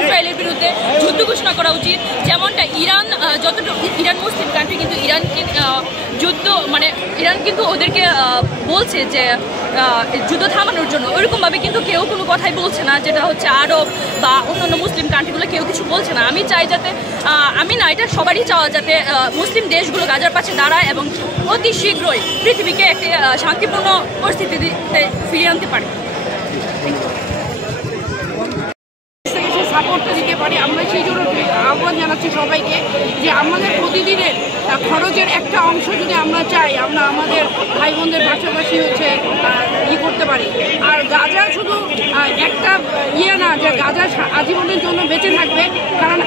ইসরায়েলের বিরুদ্ধে যুদ্ধ ঘোষণা করা উচিত। যেমনটা ইরান, যতটুকু ইরান মুসলিম কান্ট্রি, কিন্তু ইরানকে যুদ্ধ মানে ইরান কিন্তু ওদেরকে বলছে যে যুদ্ধ থামানোর জন্য, ওইরকমভাবে কিন্তু কেউ কোনো কথাই বলছে না, যেটা হচ্ছে আরব বা অন্যান্য মুসলিম কান্ট্রিগুলো কেউ কিছু বলছে না। আমি চাই যাতে এটা সবারই চাওয়া যাতে মুসলিম দেশগুলো গাজার পাশে দাঁড়ায় এবং অতি শীঘ্রই পৃথিবীকে একটি শান্তিপূর্ণ পরিস্থিতিতে ফিরিয়ে আনতে পারে। সাপোর্টটা দিতে পারি আমরা, সেই জন্য আহ্বান জানাচ্ছি সবাইকে যে আমাদের প্রতিদিনের খরচের একটা অংশ যদি আমরা চাই, আমরা আমাদের ভাই বোনদের পাশাপাশি করতে পারি। আর গাজা শুধু একটা না যে গাজা আজীবনের জন্য বেঁচে থাকবে, কারণ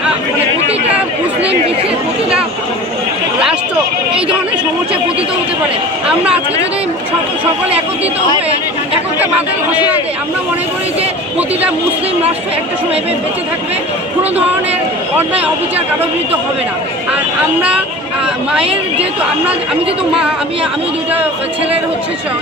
প্রতিটা মুসলিম বিশ্বের প্রতিটা রাষ্ট্র এই ধরনের সমস্যায় পতিত হতে পারে। আমরা আজকে যদি সকলে একত্রিত হয়ে একটা বাদল ঘোষণা দেয়, আমরা মনে করি যে প্রতিটা মুসলিম রাষ্ট্র একটা সময় বেঁচে থাকবে, কোনো ধরনের অন্যায় অবিচার কারোর বিরুদ্ধে হবে না। আর আমরা মায়ের যেহেতু আমি যেহেতু মা, আমি দুইটা ছেলের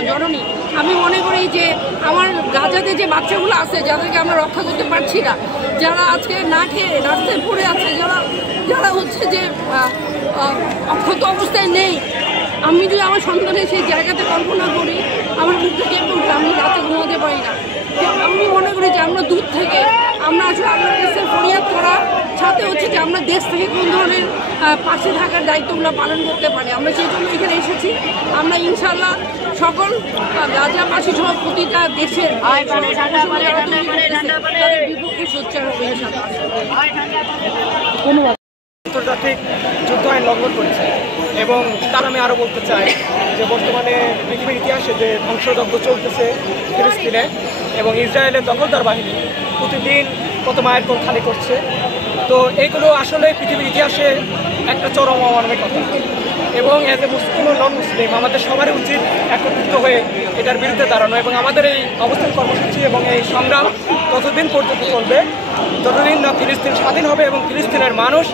জননী, আমি মনে করি যে আমার গাজাতে যে বাচ্চাগুলো আছে যাদেরকে আমরা রক্ষা করতে পারছি না, যারা আজকে না খেয়ে রাস্তায় পড়ে আছে, যারা যে অক্ষত অবস্থায় নেই, আমি যদি আমার সন্তানের সেই জায়গাতে কল্পনা করি আমার মুখটা কেঁপে উঠে, আমি রাতে ঘুমাতে পারি না। আমি মনে করি যে আমরা দূর থেকে আমরা আসলে আল্লাহর কাছে ফরিয়াদ করা সাথে যে আমরা দেশ থেকে কোন ধরনের পাশে থাকার দায়িত্বগুলো পালন করতে পারি। আমরা সেই জন্য এখানে এসেছি। আমরা ইনশাল্লাহ সকল গাজাবাসী সহ প্রতিটা দেশের বিপক্ষে সোচ্চার হবে। আন্তর্জাতিক যুদ্ধ আইন লঙ্ঘন করেছে এবং তার আমি আরও বলতে চাই যে বর্তমানে পৃথিবীর ইতিহাসে যে ধ্বংসযজ্ঞ চলতেছে ফিলিস্তিনে এবং ইসরায়েলের দখলদার বাহিনী প্রতিদিন কত মায়ের কোল খালি করছে, তো এইগুলো আসলে পৃথিবীর ইতিহাসে একটা চরম অমানবিক কথা এবং এজ এ মুসলিম ও নন মুসলিম আমাদের সবারই উচিত একত্রিত হয়ে এটার বিরুদ্ধে দাঁড়ানো এবং আমাদের এই অবস্থান কর্মসূচি এবং এই সংগ্রাম ততদিন পর্যন্ত চলবে যতদিন না ফিলিস্তিন স্বাধীন হবে এবং ফিলিস্তিনের মানুষ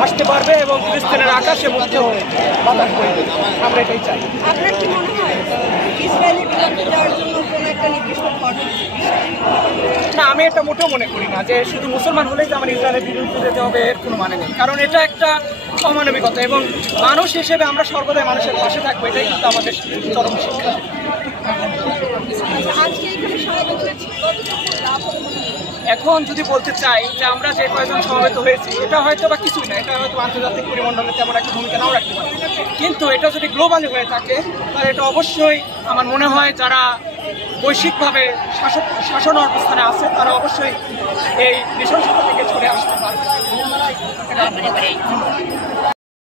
হাসতে পারবে এবং ফিলিস্তিনের আকাশে মুক্ত বাতাস বইবে। আমরা এটাই চাই। আপনার কি মনে হয় ইসরায়েলের বিরুদ্ধে যাওয়ার জন্য কোনো একটা নির্দিষ্ট না, আমি এটা মোটেও মনে করি না যে শুধু মুসলমান হলেই যে আমার ইসরায়েলের বিরুদ্ধে যেতে হবে এর কোনো মানে নেই, কারণ এটা একটা অমানবিকতা এবং মানুষ হিসেবে আমরা সর্বদাই মানুষের পাশে থাকবো, এটাই কিন্তু আমাদের চরম শিক্ষা। এখন যদি বলতে চাই যে আমরা যে কয়েকজন সমবেত হয়েছি এটা হয়তো বা কিছুই না, এটা হয়তো আন্তর্জাতিক পরিমণ্ডলে তেমন একটা ভূমিকা নাও রাখতে পারে, কিন্তু এটা যদি গ্লোবালি হয়ে থাকে তাহলে এটা অবশ্যই আমার মনে হয় যারা বৈশ্বিকভাবে শাসন অবস্থানে আছে তারা অবশ্যই এই নৃশংসতা থেকে সরে আসতে পারে।